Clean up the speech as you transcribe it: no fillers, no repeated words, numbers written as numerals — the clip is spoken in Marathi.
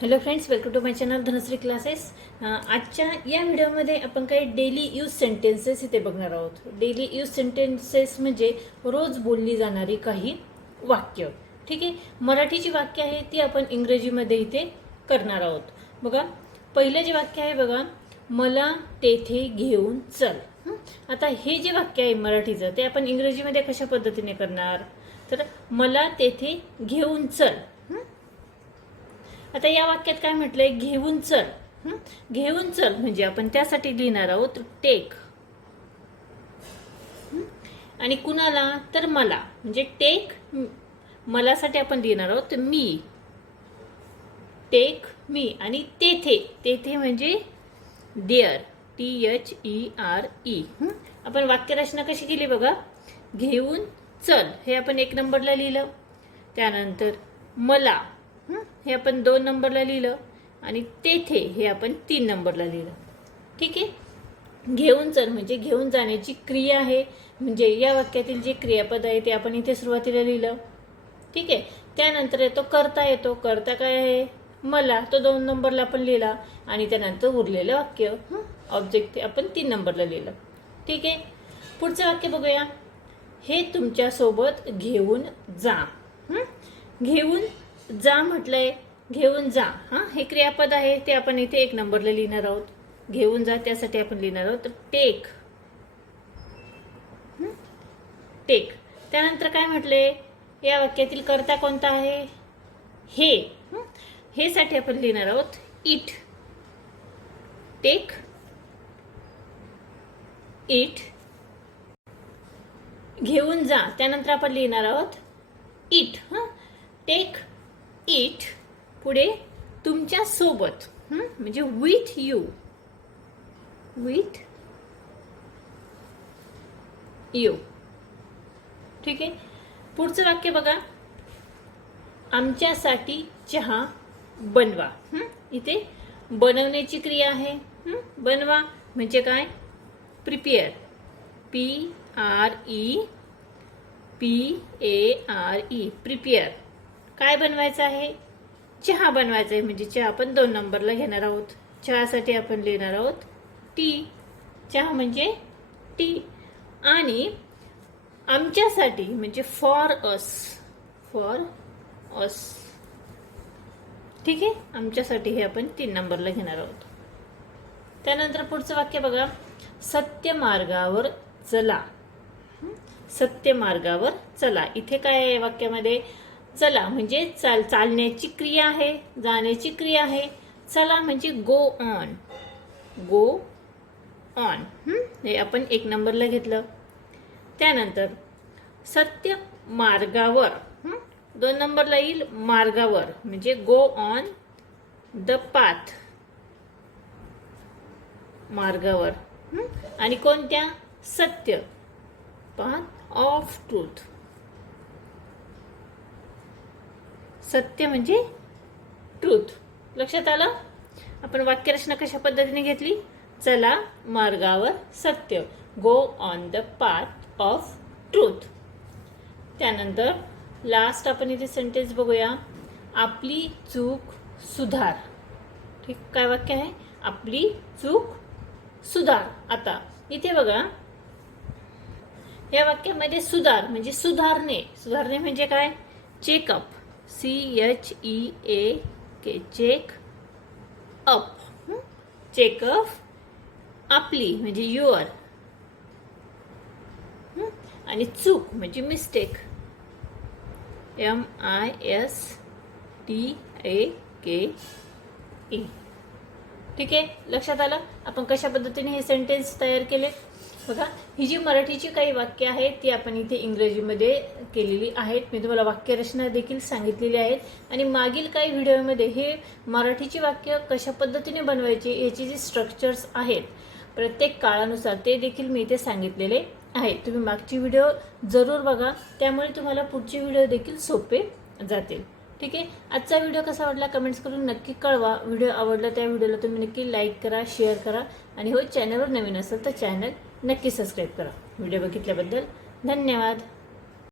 Hello friends, welcome to my channel Dhanashree classes. आजच्या या व्हिडिओमध्ये आपण काही डेली यूज सेंटेन्सेस इथे बघणार आहोत. डेली यूज सेंटेन्सेस म्हणजे रोज बोलली जाणारी काही वाक्य. ठीक आहे, मराठीची वाक्य आहे ती आपण इंग्रजीमध्ये इथे करणार आहोत. बघा, पहिलं जे वाक्य आहे बघा, मला तेथे घेऊन चल. आता हे जे वाक्य आहे मराठीचं ते आपण इंग्रजीमध्ये कशा पद्धतीने करणार, तर मला तेथे घेऊन चल. आता या वाक्यात काय म्हटलंय, घेऊन चल. घेऊन चल म्हणजे आपण त्यासाठी लिहिणार आहोत टेक. आणि कुणाला, तर मला, म्हणजे टेक मलासाठी आपण लिहिणार आहोत मी. Take me. आणि तेथे, तेथे म्हणजे देअर, THERE. आपण वाक्यरचना कशी केली बघा, घेऊन चल हे आपण 1 नंबरला लिहिलं, त्यानंतर मला हे आपण 2 नंबरला लिहिलं, आणि तेथे हे आपण 3 नंबरला लिहिलं. ठीक आहे, घेऊन चल म्हणजे घेऊन जाण्याची क्रिया आहे, म्हणजे या वाक्यातील जे क्रियापद आहे ते आपण इथे सुरुवातीला लिहिलं. ठीक आहे, त्यानंतर येतो करता. येतो करता काय आहे, मला, तो 2 नंबरला आपण लिहिला, आणि त्यानंतर उरलेलं वाक्य ऑब्जेक्ट ते आपण 3 नंबरला लिहिलं. ठीक आहे, पुढचं वाक्य बघूया. हे तुमच्यासोबत घेऊन जा. घेऊन जा म्हटलंय, घेऊन जा. हे क्रियापद आहे ते आपण इथे 1 नंबरला लिहिणार आहोत. घेऊन जा त्यासाठी आपण लिहिणार आहोत टेक. टेक. त्यानंतर काय म्हटलंय, या वाक्यातील कर्ता कोणता आहे, हे. हे साठी आपण लिहिणार आहोत इट. Take it. घेऊन जा त्यानंतर आपण लिहिणार आहोत इट. Take it. पुढे तुमच्या सोबत म्हणजे विथ यू. With you. ठीक आहे, पुढचं वाक्य बघा, आमच्यासाठी चहा बनवा. इथे बनवण्याची क्रिया आहे. बनवा म्हणजे काय, प्रिपेअर. PREPARE. प्रिपेअर. काय बनवायचं आहे, चहा बनवायचा आहे, म्हणजे चहा आपण 2 नंबरला घेणार आहोत. चहासाठी आपण लिहिणार आहोत टी. चहा म्हणजे टी. आणि आमच्यासाठी म्हणजे फॉर अस. For us. ठीक आहे, आमच्यासाठी हे आपण 3 नंबरला घेणार आहोत. त्यानंतर पुढचं वाक्य बघा, सत्य मार्गावर चला. सत्य मार्गावर चला. इथे काय आहे वाक्यामध्ये, चला म्हणजे चालण्याची क्रिया आहे, जाण्याची क्रिया आहे. चला म्हणजे गो ऑन. Go on. हे आपण 1 नंबरला घेतलं. त्यानंतर सत्य मार्गावर 2 नंबरला येईल मार्गावर, म्हणजे गो ऑन द पाथ. मार्गावर. आणि कोणत्या, सत्य, पाथ ऑफ ट्रूथ. सत्य म्हणजे ट्रूथ. लक्षात आलं. आपण वाक्यरचना कशा पद्धतीने घेतली, चला मार्गावर सत्य, go on the path of truth. त्यानंतर लास्ट आपण इथे सेंटेन्स बघूया, आपली चूक सुधार. ठीक, काय वाक्य आहे, आपली चूक सुधार. आता इथे बघा, या वाक्यामध्ये सुधार म्हणजे सुधारणे. सुधारणे म्हणजे काय, checkup. CHEAK. Check up. Checkup. आपली म्हणजे युअर. आणि चूक म्हणजे मिस्टेक. MISTAKE. ठीक आहे, लक्षात आलं आपण कशा पद्धतीने हे सेंटेन्स तयार केले. बघा, ही जी मराठीची काही वाक्य आहेत ती आपण इथे इंग्रजीमध्ये केलेली आहेत. मी तुम्हाला वाक्यरचना देखील सांगितलेली आहेत, आणि मागील काही व्हिडिओमध्ये हे मराठीची वाक्य कशा पद्धतीने बनवायचे याची जी स्ट्रक्चर्स आहेत प्रत्येक काळानुसार ते देखील मी इथे सांगितलेले आहेत. तुम्ही मागची व्हिडिओ जरूर बघा, त्यामुळे तुम्हाला पुढचे व्हिडिओ देखील सोपे जातील. ठीक आहे, आजचा व्हिडिओ कसा वाटला कमेंट्स करून नक्की कळवा. व्हिडिओ आवडला त्या व्हिडिओला तुम्ही नक्की लाईक करा, शेअर करा, आणि हो चॅनलवर नवीन असेल तर चॅनल नक्की सबस्क्राईब करा. व्हिडिओ बघितल्याबद्दल धन्यवाद.